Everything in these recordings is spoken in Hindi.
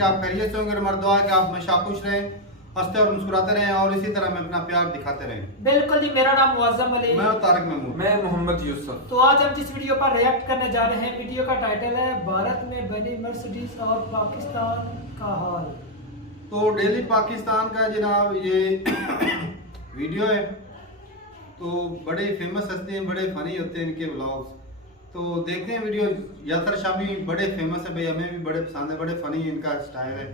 कि आप खैरियत से होंगे। हमारी दुआ है कि आप हमेशा खुश रहें, हंसते और मुस्कुराते रहें और इसी तरह में अपना प्यार दिखाते रहें। बिल्कुल जी, मेरा नाम मुअज्जम अली, मैं तारिक महमूद, मैं मोहम्मद यूसुफ। तो आज हम जिस वीडियो पर रिएक्ट करने जा रहे हैं, वीडियो का टाइटल है भारत में बनी मर्सिडीज और पाकिस्तान का हाल। तो डेली पाकिस्तान का जनाब ये वीडियो है। तो बड़े फेमस हस्ती हैं, बड़े फनी होते हैं इनके व्लॉग्स। तो देखते हैं वीडियो। यासर शामी बड़े फेमस है भाई, हमें भी बड़े पसंद है, बड़े फनी इनका स्टाइल है।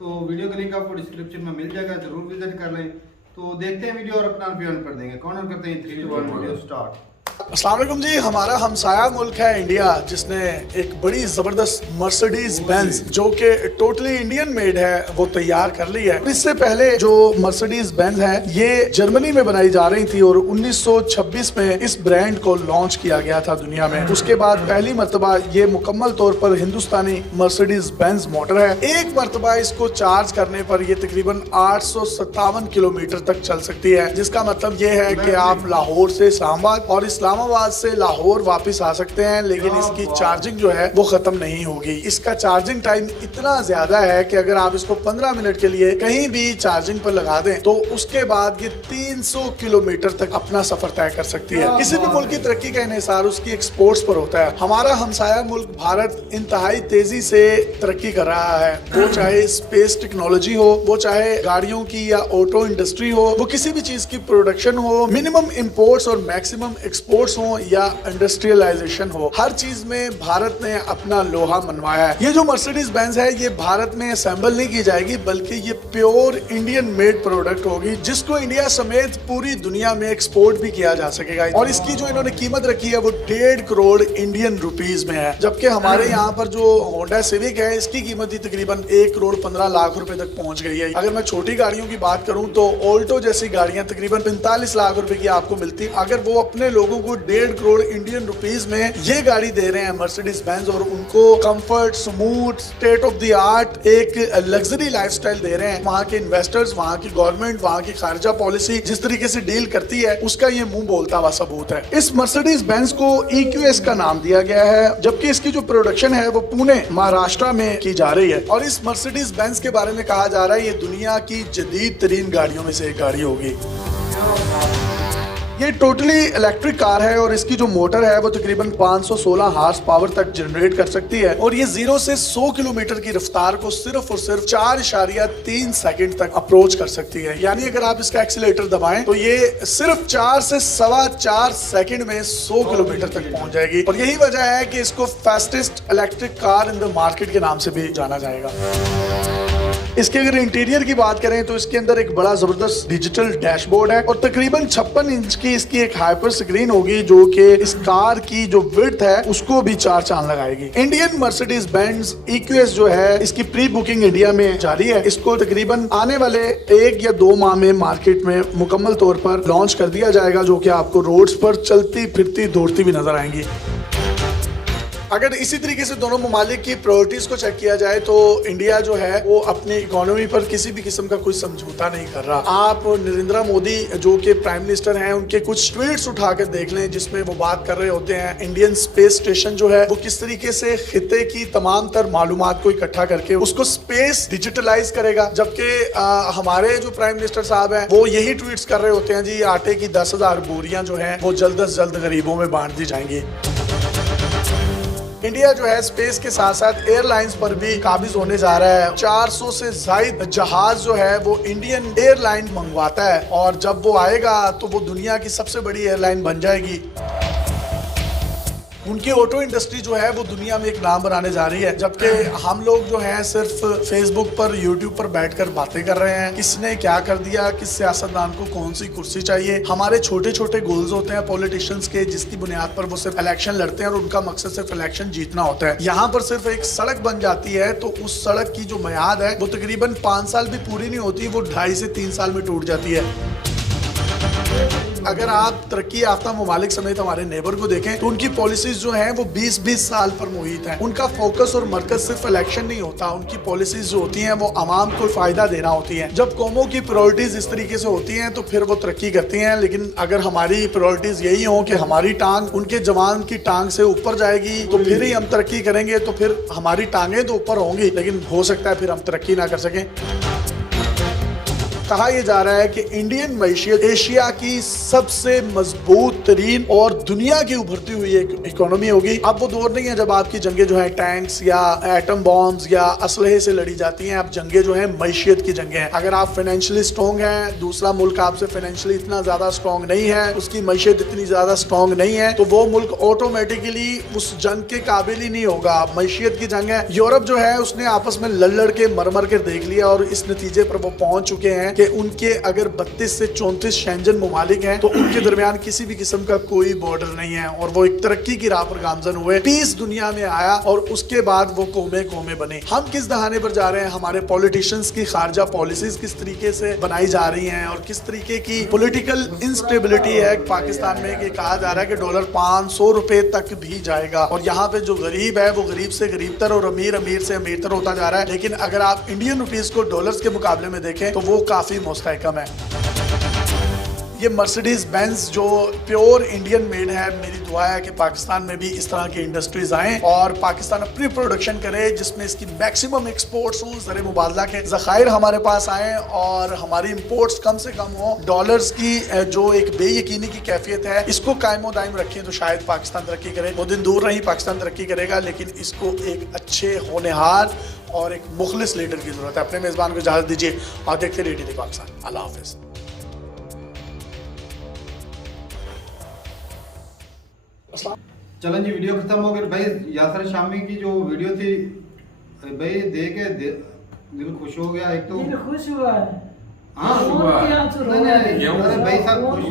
तो वीडियो का लिंक आपको डिस्क्रिप्शन में मिल जाएगा, जरूर विजिट कर लें। तो देखते हैं वीडियो और अपना रिव्यू कर देंगे। कौन करते हैं 3 2 1 वीडियो स्टार्ट। अस्सलाम वालेकुम जी। हमारा हमसाया मुल्क है इंडिया, जिसने एक बड़ी जबरदस्त मर्सिडीज बेंज जो कि टोटली इंडियन मेड है वो तैयार कर ली है। इससे पहले जो मर्सिडीज बेंज है ये जर्मनी में बनाई जा रही थी और 1926 में इस ब्रांड को लॉन्च किया गया था दुनिया में। उसके बाद पहली मर्तबा ये मुकम्मल तौर पर हिंदुस्तानी मर्सिडीज बेंज मोटर है। एक मर्तबा इसको चार्ज करने पर ये तकरीबन 857 किलोमीटर तक चल सकती है, जिसका मतलब ये है कि आप लाहौर से इस्लामाबाद और इस्लामाबाद से लाहौर वापस आ सकते हैं, लेकिन इसकी चार्जिंग जो है वो खत्म नहीं होगी। इसका चार्जिंग टाइम इतना ज्यादा है कि अगर आप इसको 15 मिनट के लिए कहीं भी चार्जिंग पर लगा दें तो उसके बाद ये 300 किलोमीटर तक अपना सफर तय कर सकती है। किसी भी मुल्क की तरक्की का इन्हिसार उसकी एक्सपोर्ट्स पर होता है। हमारा हमसाया मुल्क भारत इंतहाई तेजी से तरक्की कर रहा है, वो चाहे स्पेस टेक्नोलॉजी हो, वो चाहे गाड़ियों की या ऑटो इंडस्ट्री हो, वो किसी भी चीज की प्रोडक्शन हो, मिनिमम इम्पोर्ट्स और मैक्सिमम एक्सपोर्ट्स हो या इंडस्ट्रियलाइजेशन हो, हर चीज में भारत ने अपना लोहा मनवाया है। ये जो मर्सिडीज बेंज है ये भारत में असेंबल नहीं की जाएगी, बल्कि ये प्योर इंडियन मेड प्रोडक्ट होगी, जिसको इंडिया समेत पूरी दुनिया में एक्सपोर्ट भी किया जा सकेगा। और इसकी जो इन्होंने कीमत रखी है वो 1.5 करोड़ इंडियन रुपीज में है, जबकि हमारे यहाँ पर जो होंडा सिविक है इसकी कीमत ही तकरीबन 1 करोड़ 15 लाख रुपए तक पहुंच गई है। अगर मैं छोटी गाड़ियों की बात करूं तो ऑल्टो जैसी गाड़ियां तकरीबन 45 लाख रुपए की आपको मिलती। अगर वो अपने लोगों को 1.5 करोड़ इंडियन रुपीस में ये गाड़ी दे रहे हैं मर्सिडीज बेंज और उनको comfort, smooth, state of the art एक लग्जरी लाइफस्टाइल दे रहे हैं, वहाँ के इन्वेस्टर्स, वहाँ की गवर्नमेंट, वहाँ की खारजा पॉलिसी जिस तरीके से डील करती है उसका ये मुंह बोलता हुआ सबूत है। इस मर्सिडीज बेंज को EQS का नाम दिया गया है, जबकि इसकी जो प्रोडक्शन है वो पुणे महाराष्ट्र में की जा रही है। और इस मर्सिडीज बेंज के बारे में कहा जा रहा है ये दुनिया की जदीद तरीन गाड़ियों में से एक गाड़ी होगी। ये टोटली इलेक्ट्रिक कार है और इसकी जो मोटर है वो तकरीबन 516 हार्स पावर तक जनरेट कर सकती है और ये 0 से 100 किलोमीटर की रफ्तार को सिर्फ और सिर्फ 4.3 सेकंड तक अप्रोच कर सकती है। यानी अगर आप इसका एक्सीलेटर दबाएं तो ये सिर्फ 4 से 4.25 सेकंड में 100 किलोमीटर तक पहुंच जाएगी। और यही वजह है कि इसको fastest electric car in the market के नाम से भी जाना जाएगा। इसके अगर इंटीरियर की बात करें तो इसके अंदर एक बड़ा जबरदस्त डिजिटल डैशबोर्ड है और तकरीबन 56 इंच की इसकी एक हाइपर स्क्रीन होगी जो कि इस कार की जो विड्थ है उसको भी 4 चांद लगाएगी। इंडियन मर्सिडीज बेंज EQS जो है इसकी प्री बुकिंग इंडिया में जारी है। इसको तकरीबन आने वाले 1 या 2 माह में मार्केट में मुकम्मल तौर पर लॉन्च कर दिया जाएगा, जो कि आपको रोड्स पर चलती फिरती दौड़ती भी नजर आएंगी। अगर इसी तरीके से दोनों ममालिक की प्रायोरिटीज को चेक किया जाए तो इंडिया जो है वो अपनी इकोनॉमी पर किसी भी किस्म का कोई समझौता नहीं कर रहा। आप नरेंद्र मोदी जो कि प्राइम मिनिस्टर हैं उनके कुछ ट्वीट्स उठाकर देख लें जिसमें वो बात कर रहे होते हैं इंडियन स्पेस स्टेशन जो है वो किस तरीके से खिते की तमाम तर मालूमात को इकट्ठा करके उसको स्पेस डिजिटलाइज करेगा, जबकि हमारे जो प्राइम मिनिस्टर साहब हैं वो यही ट्वीट्स कर रहे होते हैं जी आटे की 10,000 बोरियां जो है वो जल्द से जल्द गरीबों में बांट दी जाएंगी। इंडिया जो है स्पेस के साथ साथ एयरलाइंस पर भी काबिज होने जा रहा है। 400 से ज्यादा जहाज जो है वो इंडियन एयरलाइन मंगवाता है और जब वो आएगा तो वो दुनिया की सबसे बड़ी एयरलाइन बन जाएगी। उनकी ऑटो इंडस्ट्री जो है वो दुनिया में एक नाम बनाने जा रही है, जबकि हम लोग जो हैं सिर्फ फेसबुक पर, यूट्यूब पर बैठकर बातें कर रहे हैं किसने क्या कर दिया, किस सियासतदान को कौन सी कुर्सी चाहिए। हमारे छोटे छोटे गोल्स होते हैं पॉलिटिशियंस के, जिसकी बुनियाद पर वो सिर्फ इलेक्शन लड़ते हैं और उनका मकसद सिर्फ इलेक्शन जीतना होता है। यहाँ पर सिर्फ एक सड़क बन जाती है तो उस सड़क की जो मियाद है वो तकरीबन 5 साल भी पूरी नहीं होती, वो 2.5 से 3 साल में टूट जाती है। अगर आप तरक्की याफ्ता ममालिक समेत हमारे नेबर को देखें तो उनकी पॉलिसीज जो हैं वो 20-20 साल पर मुहित हैं। उनका फोकस और मरकज सिर्फ इलेक्शन नहीं होता, उनकी पॉलिसीज जो होती हैं वो आवाम को फायदा देना होती हैं। जब कौमों की प्रायोरिटीज इस तरीके से होती हैं तो फिर वो तरक्की करती हैं। लेकिन अगर हमारी प्रायोरिटीज यही हो कि हमारी टांग उनके जवान की टांग से ऊपर जाएगी तो फिर ही हम तरक्की करेंगे, तो फिर हमारी टांगें तो ऊपर होंगी लेकिन हो सकता है फिर हम तरक्की ना कर सकें। कहा यह जा रहा है कि इंडियन मईशियत एशिया की सबसे मजबूत तरीन और दुनिया की उभरती हुई एक इकोनॉमी होगी। अब वो दौर नहीं है जब आपकी जंगें जो हैं टैंक्स या एटम बॉम्ब्स या असलहे से लड़ी जाती हैं। अब जंगें जो हैं मईशियत की जंगें हैं। अगर आप फाइनेंशियली स्ट्रॉन्ग हैं, दूसरा मुल्क आपसे फाइनेंशियली इतना ज्यादा स्ट्रॉन्ग नहीं है, उसकी मईशियत इतनी ज्यादा स्ट्रॉन्ग नहीं है, तो वो मुल्क ऑटोमेटिकली उस जंग के काबिल ही नहीं होगा। मईशियत की जंग है। यूरोप जो है उसने आपस में लड़ के मर के देख लिया और इस नतीजे पर वो पहुंच चुके हैं कि उनके अगर 32 से 34 शेंजन ममालिक हैं तो उनके दरमियान किसी भी किस्म का कोई बॉर्डर नहीं है और वो एक तरक्की की राह पर गामजन हुए। पीस दुनिया में आया और उसके बाद वो कौमें बने। हम किस दहाने पर जा रहे हैं? हमारे पॉलिटिशियंस की खारजा पॉलिसीज किस तरीके से बनाई जा रही हैं और किस तरीके की पॉलिटिकल इंस्टेबिलिटी है पाकिस्तान में कि कहा जा रहा है कि डॉलर 500 रुपए तक भी जाएगा और यहाँ पे जो गरीब है वो गरीब से गरीबतर और अमीर से अमीरतर होता जा रहा है। लेकिन अगर आप इंडियन रुपीस को डॉलर्स के मुकाबले में देखें तो वो काफी मुस्तहकम है। ये मर्सिडीज बेंज जो प्योर इंडियन मेड है, मेरी दुआ है कि पाकिस्तान में भी इस तरह की इंडस्ट्रीज आएं और पाकिस्तान अपनी प्रोडक्शन करे जिसमें इसकी मैक्सिमम एक्सपोर्ट्स हों, ज़र मुबादला के ज़खायर हमारे पास आएँ और हमारी इंपोर्ट्स कम से कम हो। डॉलर्स की जो एक बेयकीनी की कैफियत है इसको कायम दायम रखें तो शायद पाकिस्तान तरक्की करे। वो दिन दूर नहीं पाकिस्तान तरक्की करेगा, लेकिन इसको एक अच्छे होनहार और एक मुखलिस लीडर की जरूरत है। अपने मेज़बान को इजाज़त दीजिए और देखते रहिए DD पाकिस्तान। अल्लाह हाफिज़। चलें जी, वीडियो खत्म हो गई भाई। यासर शामी की जो वीडियो थी भाई देख के दिल खुश हो गया। एक तो दिल खुश हुआ है। हाँ नहीं, अरे भाई साहब खुश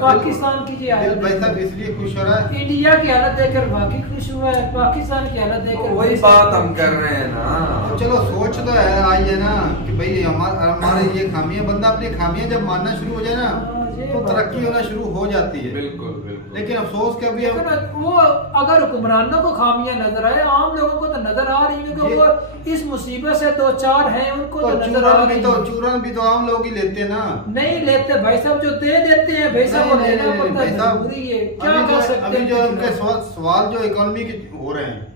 पाकिस्तान की जी दिल भाई साहब इसलिए खुश हो रहा है। इंडिया की हालत देखकर बाकी खुश हुआ है, पाकिस्तान की हालत देखकर वही बात हम कर रहे हैं ना। तो चलो सोच तो है आई है ना कि भाई हमारे ये खामियां, बंदा अपनी खामियां जब मानना शुरू हो जाए ना तो तरक्की होना शुरू हो जाती है। बिल्कुल बिल्कुल। लेकिन अफसोस के अभी वो अगर हुक्मरानों को खामियां नजर आए, आम लोगों को तो नजर आ रही है क्योंकि वो इस मुसीबत से दो चार हैं, उनको तो नजर आ रही है। चूरन भी तो आम लोग ही लेते हैं ना। नहीं लेते भाई साहब, जो दे देते हैं भाई साहब वो लेना पड़ता है, जरूरी है। क्या कर सकते हैं? अभी जो उनके सवाल जो इकोनॉमी के हो रहे हैं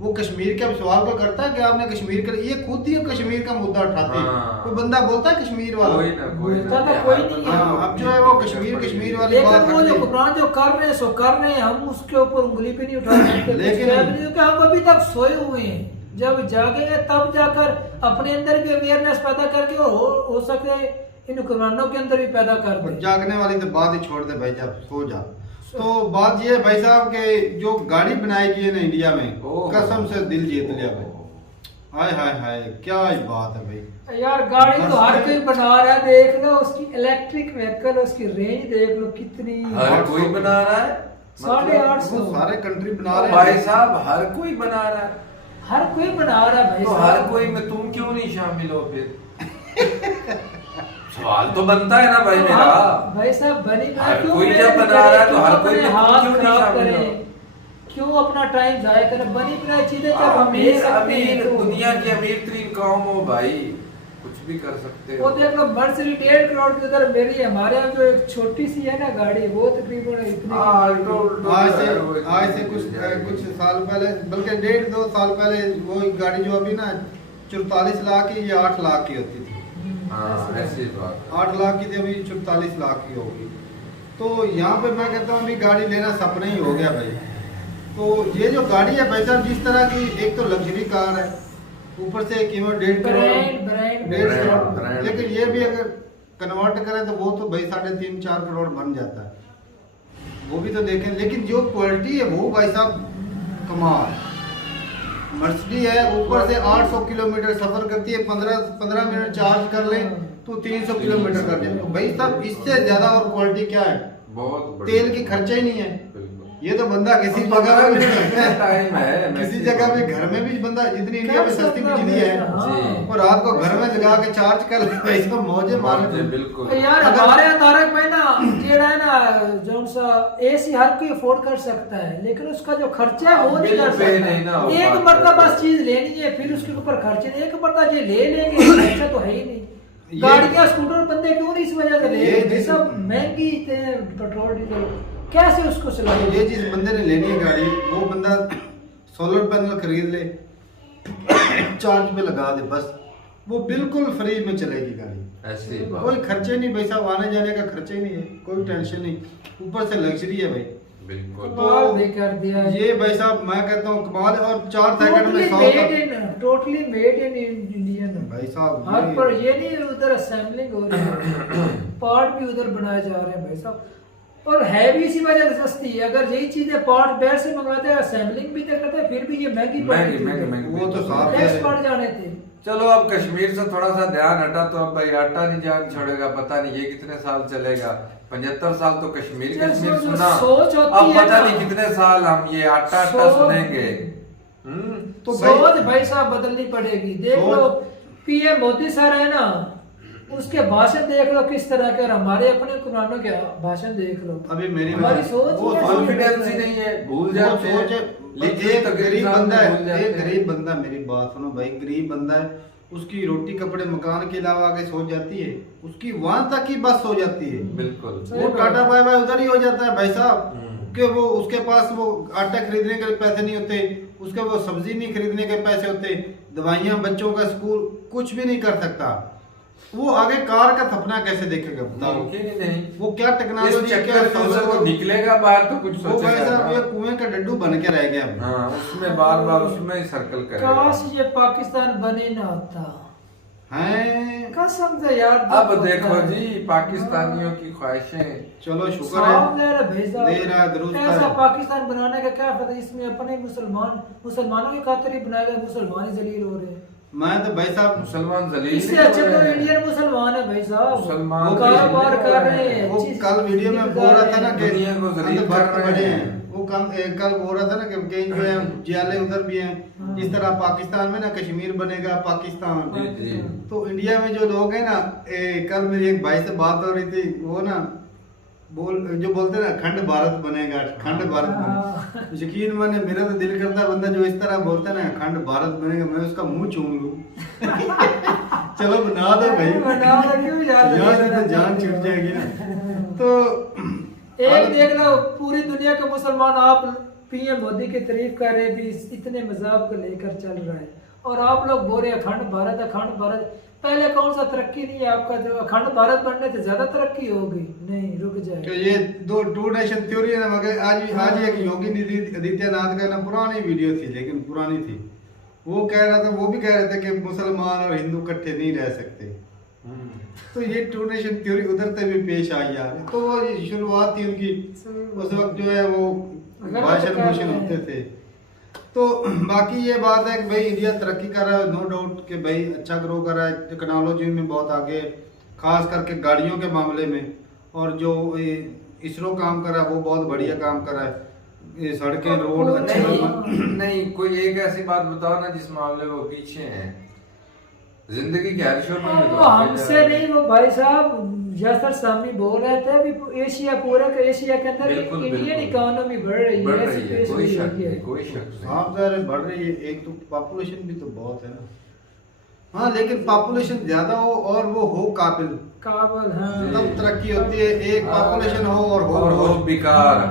वो कश्मीर के सवाल को करता है कि आपने कश्मीर कर, ये खुद ही कश्मीर का मुद्दा उठाते हैं। कोई बंदा बोलता है कश्मीर वाला? कोई ना कोई नहीं है। अब जो है वो कश्मीर वाली बात वो जो हुक्मरान जो कर रहे हैं सो कर रहे हैं, हम उसके ऊपर उंगली पे नहीं उठा सकते। लेकिन हम अभी तक सोए हुए हैं, जब जागेंगे तब जाकर अपने अंदर भी अवेयरनेस पैदा करके हो सकते इन हुक्मरानों के अंदर भी पैदा कर दे। जागने वाली तो बात ही छोड़ दे भाई, जब सो जा। तो बात ये भाई साहब के जो गाड़ी बनाई गई है ना इंडिया में, कसम से दिल जीत लिया भाई। हाय हाय हाय क्या बात है भाई। यार गाड़ी तो हर कोई बना रहा है, देख लो उसकी इलेक्ट्रिक व्हीकल, उसकी रेंज देख लो कितनी। हर कोई बना रहा है, 850 सारे कंट्री बना रहे हैं भाई साहब। हर कोई बना रहा है, हर कोई बना रहा है भाई। तो हर कोई में तुम क्यों नहीं शामिल हो फिर? सवाल तो बनता है ना भाई मेरा। भाई साहब बनी हर कोई जब बना रहा है तो हर कोई में हाथ क्यों नहीं खराब शामिल करे, हो? क्यों अपना टाइम जाया करे? बनी बनाई चीजें जब हम ले अमीर सकते हैं अमीर तो दुनिया की अमीर तरीन कौम हो भाई, कुछ भी कर सकते वो हो। देख लो मर्सिडीज 1.5 करोड़ की उधर मेरी हमारे यहाँ जो एक छोटी सी है ना गाड़ी, वो तकरीबन इतनी आज से कुछ साल पहले, बल्कि 1.5-2 साल पहले वो गाड़ी जो अभी ना 44 लाख की या 8 लाख की होती थी। ऐसी बात 8 लाख की थी, अभी 44 लाख की होगी। तो यहाँ पे मैं कहता हूँ अभी गाड़ी लेना सपना ही हो गया भाई। तो ये जो गाड़ी है भाई साहब, जिस तरह की एक तो लग्जरी कार है, ऊपर से कीमत 1.5 करोड़, लेकिन ये भी अगर कन्वर्ट करें तो वो तो भाई 3.5-4 करोड़ बन जाता है। वो भी तो देखें, लेकिन जो क्वालिटी है वो भाई साहब कमाल। मर्सिडीज है, ऊपर से 800 किलोमीटर सफर करती है, 15 मिनट चार्ज कर लें तो 300 किलोमीटर कर जाए। तो भाई साहब इससे ज्यादा और क्वालिटी क्या है? बहुत तेल की खर्चा ही नहीं है। ये तो बंदा किसी अब जगह 15 पे मिनट का टाइम है किसी maximum। जगह पे घर में भी बंदा जितनी इंडिया में सस्ती कर बिजली है सकता जी। हाँ। और रात को घर में लगा के चार्ज कर ले इसको मौजे मारे। बिल्कुल तो यार हमारे यहाँ तारक भाई ना जेड़ा है ना जो सा एसी हर कोई अफोर्ड कर सकता है, लेकिन उसका जो खर्चा है वो नहीं बिल कर पे नहीं ना सकता। हो एक पाता मरतबा है। बस चीज लेनी है, फिर उसके ऊपर खर्चे नहीं। एक मरतबा ये ले लेंगे ऐसा तो है ही नहीं। गाड़ियां स्कूटर बंदे क्यों नहीं इस वजह से ले ये रहे? जिस- सब महंगी पेट्रोल डीजल कैसे उसको चलाएंगे? ये जिस बंदे ने लेनी है गाड़ी वो बंदा सोलर पैनल खरीद ले, चार्ज पे लगा दे, बस वो बिल्कुल फ्री में चलेगी गाड़ी। ऐसी बात। कोई खर्चे नहीं भाई साहब, आने जाने का खर्चे नहीं है, कोई टेंशन नहीं, ऊपर से लग्जरी है भाई। बिल्कुल कमाल भी कर दिया है। ये भाई साहब मैं कहता हूँ कमाल है। और 4 सेकंड में 100 टोटली मेड इन इंडियन भाई साहब हर पर ये नहीं उधर असेंबलिंग हो रही है, पार्ट भी उधर बनाए जा रहे हैं भाई साहब। और है भी इसी वजह से सस्ती है। अगर यही चीजें पार्ट बाहर से मंगवाते हैं, असेंबलिंग भी तो करते हैं, फिर भी ये महंगी महंगी वो तो साफ टैक्स है। पड़ जाने थे। चलो अब कश्मीर से थोड़ा सा ध्यान हटा तो अब भाई आटा नहीं जान छोड़ेगा, पता नहीं ये कितने साल चलेगा। 75 साल तो कश्मीर चल, कश्मीर जो सुना, सोच होती अब है पता ना, नहीं कितने साल हम ये आटा सोच- सुनेंगे। तो सोच भाई साहब बदलनी पड़ेगी। देख सोच- लो पीएम मोदी सर है ना, उसके भाषण देख लो किस तरह के, और हमारे अपने कुरानों के भाषण देख लो। अभी मेरी हमारी सोच वो ही ऐसी कॉन्फिडेंस ही नहीं है, भूल जाते हैं। लेकिन एक गरीब बंदा है, एक गरीब बंदा, मेरी बात सुनो भाई, गरीब बंदा है, उसकी रोटी कपड़े मकान के अलावा आगे सो जाती है, उसकी वहां तक ही बस हो जाती है। बिल्कुल वो टाटा बाय बाय उधर ही हो जाता है भाई साहब, कि वो उसके पास वो आटा खरीदने के पैसे नहीं होते, उसके वो सब्जी नहीं खरीदने के पैसे होते, दवाइयाँ, बच्चों का स्कूल, कुछ भी नहीं कर सकता। वो आगे कार का सपना कैसे देखेगा बताओ? मुमकिन ही नहीं। वो क्या इस टेक्नोलॉजी चक्कर में क्या उसे वो निकलेगा बाहर तो कुछ वो भाई सोचेगा साहब ये ना। कुएं का डड्डू बन के रह गया। हाँ, उसमें बार बार उसमें ही सर्कल करेगा। काश ये पाकिस्तान बने ना होता, हैं कसम से यार। अब देखो जी पाकिस्तानियों की ख्वाहिशें। चलो शुक्र साफ है दे रहा भाई साहब। दे रहा है, दुरुस्त है। ऐसा पाकिस्तान बनाने का क्या फायदा? इसमें अपने मुसलमानों की खातिर ही बनाए गए, मुसलमान ही जलील हो रहे हैं। मैं तो भाई साहब मुसलमान जलील इससे नहीं अच्छे हो तो रहे हैं। इंडियन मुसलमान है भाई साहब। मुसलमान वो कारोबार कर रहे हैं, वो अच्छी कल वीडियो में बोल रहा था ना कि दुनिया को जलील अंदर कर भक्त रहे बड़े हैं। हैं। वो कल बोल रहा था ना कि कहीं जो है जियाले उधर भी हैं, जिस तरह पाकिस्तान में ना कश्मीर बनेगा पाकिस्तान। जी जी। तो इंडिया में जो लोग हैं ना, कल मेरी एक भाई से बात हो रही थी, वो ना जो बोलते हैं ना खंड भारत बनेगा, खंड भारत बनेगा। यकीन माने मेरा तो दिल करता है बंदा जो इस तरह बोलता है ना खंड भारत बनेगा, मैं उसका मुंह चूम लूं। चलो बना दो भाई, बना दो, क्यों यार? यहाँ से तो जान छूट जाएगी ना। तो एक देख लो पूरी दुनिया के मुसलमान आप पीएम मोदी की तारीफ कर रहे भी इतने मजाक को लेकर चल रहा है, और आप लोग बोल रहे हैं अखंड भारत, अखंड भारत। पहले कौन सा तरक्की नहीं है आपका? जो अखंड भारत बनने से ज्यादा तरक्की होगी? नहीं, रुक तो जाए। ये टू नेशन थ्योरी है ना, मगर आज एक योगी आदित्यनाथ का ना पुरानी वीडियो थी, लेकिन पुरानी थी, वो कह रहा था, वो भी कह रहे थे कि मुसलमान और हिंदू इकट्ठे नहीं रह सकते। तो ये टू नेशन थ्योरी उधर से भी पेश आई यार। तो वो ये शुरुआत थी उनकी, उस वक्त जो है वो भाषण होते थे। तो बाकी ये बात है कि भाई इंडिया तरक्की कर रहा है, नो डाउट कि भाई अच्छा ग्रो कर रहा है, टेक्नोलॉजी में बहुत आगे, खास करके गाड़ियों के मामले में। और जो इसरो काम कर रहा है वो बहुत बढ़िया काम कर रहा है, ये सड़कें रोड अच्छे नहीं कोई एक ऐसी बात बताओ ना जिस मामले में वो पीछे हैं। जिंदगी के हर शोबे में वो हमसे नहीं, वो भाई साहब यासर सामी बोल रहे थे अभी एशिया पूरे के एशिया के अंदर बिल्कुल, इंडियन बिल्कुल। इकोनॉमी बढ़ रही बढ़ है, रही ऐसी है, पेश कोई हुई शक है। नहीं, कोई शक नहीं। हाँ यार बढ़ रही है, एक तो पॉपुलेशन भी तो बहुत है ना। हाँ लेकिन पॉपुलेशन ज्यादा हो और वो हो काबिल, काबल, हाँ। तब तरक्की होती है। एक पॉपुलेशन हो और हो बेकार।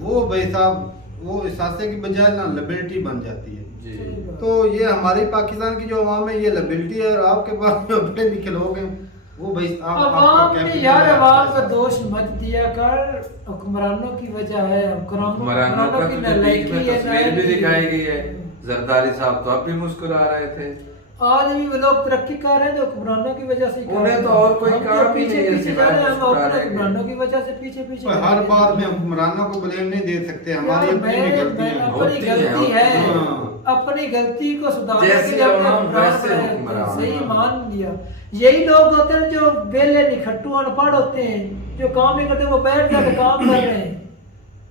वो भाई साहब वो सासे की बजाय ना लिबर्टी बन जाती है। जी। तो ये हमारी पाकिस्तान की जो अवाम है ये लिबर्टी है, और आपके पास जो पढ़े लिखे लोग हैं वो भाई अवाम ने यार अवाम का दोष मत दिया कर, हुक्मरानों की वजह है, हुक्मरानों का की तो बीच नालायकी में है, तस्वीर भी नालायकी दिखाई गई है। जरदारी साहब तो अब भी मुस्कुरा रहे थे। आज भी वो लोग तरक्की कर रहे हैं तो हुक्मरानों की वजह से ही कर उन्हें रहे हैं। तो और कोई हम काम ही पीछे नहीं है पीछे जा सिवाय रहे हैं, हम मुस्कुरा अपने रहे हैं। हुक्मरानों की वजह से पीछे पीछे पर जा हर रहे हैं। बात में हुक्मरानों को ब्लेम नहीं दे सकते, हमारी अपनी भी गलती है। अपनी होती है, गलती होती है, है। अपनी गलती को सुधारने जैसे के लिए अपने हम हुक्मरान वैसे बनाए, हुक्मरान। सही मान लिया। यही लोग होते हैं जो बेले निखट्टू अनपढ़ होते हैं, जो काम नहीं करते वो बैठ जाके काम कर रहे हैं।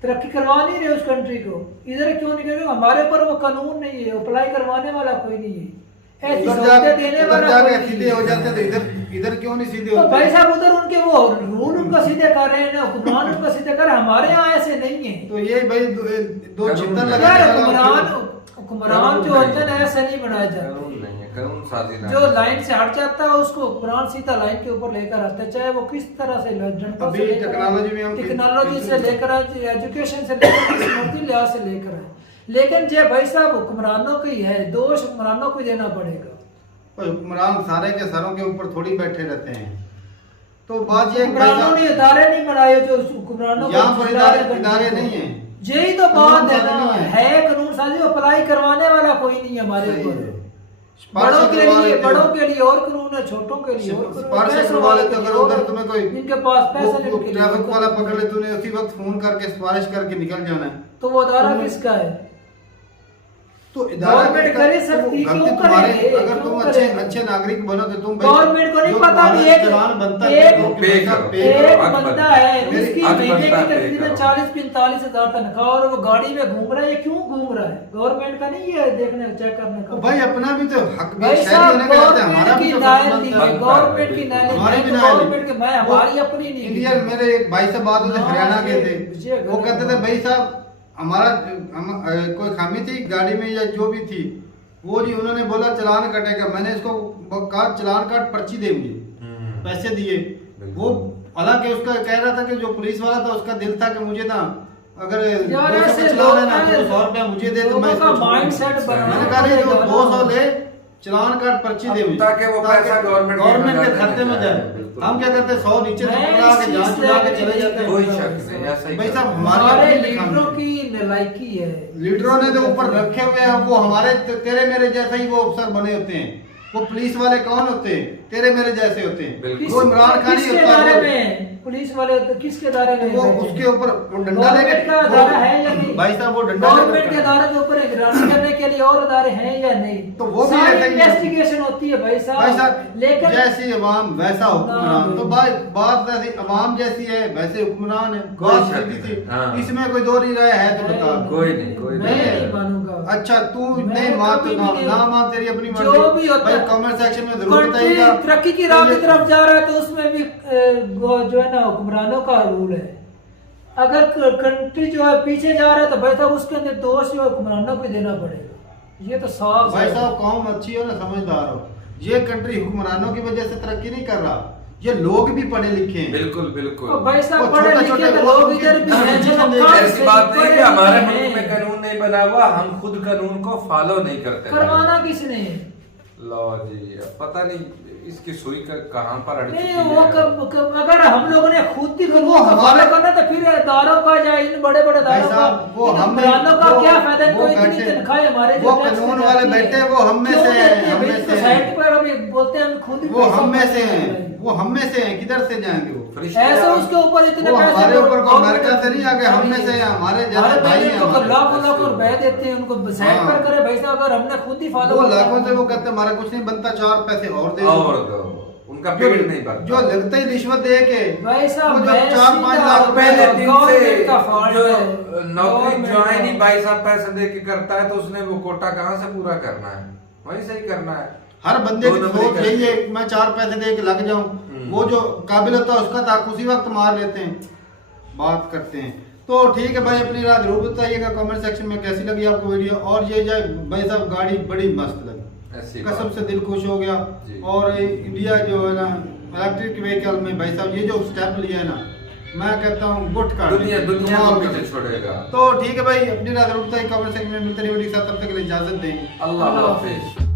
तरक्की करवा नहीं रहे उस कंट्री को, इधर क्यों नहीं करेंगे? हमारे ऊपर वो कानून नहीं है, अप्लाई करवाने वाला कोई नहीं है, ऐसी सहूलियत देने वाला कोई नहीं सीधे है। हो जाते तो इधर क्यों नहीं सीधे तो होते? भाई साहब उधर उनके वो रूल उनका सीधे कर रहे हैं ना, हुक्मरान उनका सीधे कर रहे हैं, हमारे यहाँ ऐसे नहीं है। तो ये भाई दो चिंतन कानून लगाने यार वाला हुक्मरान जो होते हैं ना ऐसे नहीं बनाया जाता, कानून नहीं है, कानून साजी ना जो लाइन से हट जाता है उसको हुक्मरान सीधा लाइन के ऊपर लेकर आता है, चाहे वो किस तरह से जनता से अभी टेक्नोलॉजी में हम टेक्नोलॉजी से लेकर एजुकेशन से लेकर किस मर्जी लिहाज से लेकर आए, लेकिन जो भाई साहब हुक्मरानों की है, दोष हुक्मरानों को देना पड़ेगा। तो हुक्मरान सारे के सरों के ऊपर थोड़ी बैठे रहते हैं। तो बात ये हुक्मरानों ने इदारे नहीं बनाए जो हुक्मरानों को यहाँ पर इदारे नहीं है, यही तो बात है ना, कानून नहीं है कानून साजी, अप्लाई करवाने वाला कोई नहीं है हमारे सही ऊपर। है। बड़ों के करवा लिए लेते हो। बड़ों के लिए और कानून है, छोटों के लिए और कानून है। सिफारिश पैसे करवा वाले लेते के अगर लिए उधर और- तुम्हें कोई जिनके पास पैसे नहीं, उनके लिए ट्रैफिक और वाला कानून। पकड़ ले, तूने उसी वक्त फोन करके सिफारिश करके निकल जाना है। तो वो अदारा किसका है? तो इदारा गवर्नमेंट कर ही सकती, गलती क्यों तुम्हारे, करेंगे? अगर तुम क्यों अच्छे करेंगे? अच्छे नागरिक बनो तो तुम गवर्नमेंट को नहीं जो पता तुम्हारा भी एक- चालान बनता है एक- तो पे पैसा करो। पे एक करो। हक बंदा बनता है, मेरी उसकी हक महीने बनता की है, तकरीबन पे करो। 40-45 हजार तनख्वाह और वो गाड़ी में घूम रहा है, ये क्यों घूम रहा है? गवर्नमेंट का नहीं है देखने चेक करने तो का। भाई अपना भी तो हक भी भाई शहरी साहब होने का रहता है, हमारा गवर्नमेंट भी की तो नायल फर्ज दी बनता है, है। गवर्नमेंट की नायल हमारी दी भी है, नायल गवर्नमेंट की, मैं हमारी अपनी नहीं दी। इंडिया मेरे एक भाई से बात होते हाँ, हरियाणा के ये थे, वो कहते थे भाई साहब हमारा कोई खामी थी गाड़ी में या जो भी थी, वो जी उन्होंने बोला चलान कटेगा, मैंने इसको कहा चलान काट पर्ची दे मुझे, पैसे दिए। वो हालांकि उसका कह रहा था कि जो पुलिस वाला था उसका दिल था कि मुझे ना अगर यार 200 ऐसे का चलान है ना लोग तो 100 रुपया मुझे दे तो मैं लोगों का इसको छोड़ दूं। mindset बनाना मैंने कहा नहीं तो पड़ेगा ना। 200 ले चलान काट पर्ची दे मुझे, ताकि वो पैसा गवर्नमेंट के खाते में जाए। बिल्कुल। हम क्या करते हैं 100 नीचे से मैं पकड़ा के इस जांच चीज़ चला के से चले जाते हैं। कोई शक नहीं, ऐसा ही भाई साहब करते हैं। हमारे हमारे अपने काम लीडरों में। की नालायकी है। लीडरों ने तो ऊपर रखे हुए हैं, वो हमारे तेरे मेरे जैसे ही वो अफसर बने होते हैं। वो पुलिस वाले कौन होते हैं? तेरे मेरे जैसे होते हैं। बिल्कुल। वो इमरान खान ही किसके होता दायरे है। में पुलिस वाले तो किसके दायरे में वो बैठे? उसके ऊपर वो डंडा गवर्नमेंट लेके का अदारा है या नहीं? भाई साहब वो डंडा गवर्नमेंट के लेके अदारे के ऊपर निगरानी करने के लिए और अदारे हैं या नहीं? तो वो भी सारी ऐसा ही है। इन्वेस्टिगेशन होती है भाई भाई साहब, साहब लेकिन जैसी अवाम वैसा हुक्मरान। ना, तो भाई बात ऐसी अवाम जैसी है वैसे हुक्मरान है। कोई बात शक सीधी नहीं। सी। हाँ। इसमें कोई दो नहीं रहा है तो बता। कोई नहीं, कोई मैं नहीं। नहीं मानूंगा। अच्छा तू मैं नहीं मान कभी तो भी नहीं- ना मान, तेरी अपनी मर्जी। जो भी होता भाई है। कमेंट सेक्शन में जरूर कंट्री बताइएगा। तरक्की की राह की तरफ जा रहा है तो उसमें भी वो जो है ना हुक्मरानों का रूल है। अगर कंट्री जो है पीछे जा रहा है तो भाई साहब उसके अंदर दोष जो है हुक्मरानों को देना पड़ेगा, ये तो साफ भाई है। साहब कौम अच्छी हो ना, समझदार हो। ये कंट्री हुक्मरानों की वजह से तरक्की नहीं कर रहा, ये लोग भी पढ़े लिखे हैं। बिल्कुल और बिल्कुल। भाई साहब वो पढ़े छोटे-छोटे लिखे तो लोग लोग इधर भी हैं जो हम काम ऐसी से बात नहीं है कि पढ़े हमारे लिखे मुल्क में हैं। कानून नहीं बना हुआ, हम खुद कानून को फॉलो नहीं करते हैं। करवाना किसने? लो जी, अब पता नहीं इसकी सुई का कहाँ पर अड़ चुकी नहीं वो है। अगर हम लोगों ने खुद ही तो कानून वो को हमारे- फॉलो करना तो फिर इदारों का या इन बड़े बड़े भाई इदारों का साहब वो इन हम में हुक्मरानों का वो- क्या फायदा? वो इनको इतनी बैठे- तनख्वाहें हमारे वो जो टैक्स कानून में वाले जाती है। बैठे वो हम में क्यों से हैं, देते हैं? हम में भाई से हैं। सोसाइटी पर अभी बोलते हैं हम खुद ही वो पैसा हम में से कमाते हैं, वो हम में से हैं, किधर से जाएंगे वो? फरिश्ते ऐसे आ- उसके ऊपर इतने वो पैसे हमारे लोग- ऊपर को अमेरिका से नहीं आके हम में से हैं, हमारे जैसे हमारे भाई भाई हैं को हमारे। लाखों लाखों रुपए देते हैं उनको साइड हाँ। पर करे भाई साहब, अगर हमने खुद ही फॉलो वो लाखों से वो कहते हैं हमारा कुछ नहीं बनता, 4 पैसे और दे दो। और दो, उनका पेट नहीं भरता। जो लगता ही रिश्वत दे के भाई साहब वो जो मैं 4-5 सीधा लाख पहले दिन गवर्नमेंट का से fault जो है। नौकरी गवर्नमेंट ज्वाइन ही का- भाई साहब पैसे दे के करता है तो उसने वो कोटा कहाँ से पूरा करना है? वहीं से ही करना है। हर बंदे की दो नंबरी सोच यही है करके। कि मैं 4 पैसे दे के लग जाऊं। वो जो काबिल होता है उसका ताक उसी वक्त मार लेते हैं, बात करते हैं। तो ठीक है भाई, अपनी राय जरूर बताइएगा कमेंट सेक्शन में कैसी लगी आपको वीडियो। और ये जाए भाई साहब गाड़ी बड़ी मस्त लगी, ऐसी कसम बात। से दिल खुश हो गया। जी। और इंडिया जो है ना इलेक्ट्रिक व्हीकल में भाई साहब ये जो स्टेप लिया है ना, मैं कहता हूँ गुट काट दुनिया दुनिया को पीछे छोड़ेगा। तो ठीक है भाई, अपनी राय जरूर बताइए कमेंट सेक्शन में। मिलते रहिए वीडियो के साथ, तब तक के लिए इजाजत दें। अल्लाह हाफिज।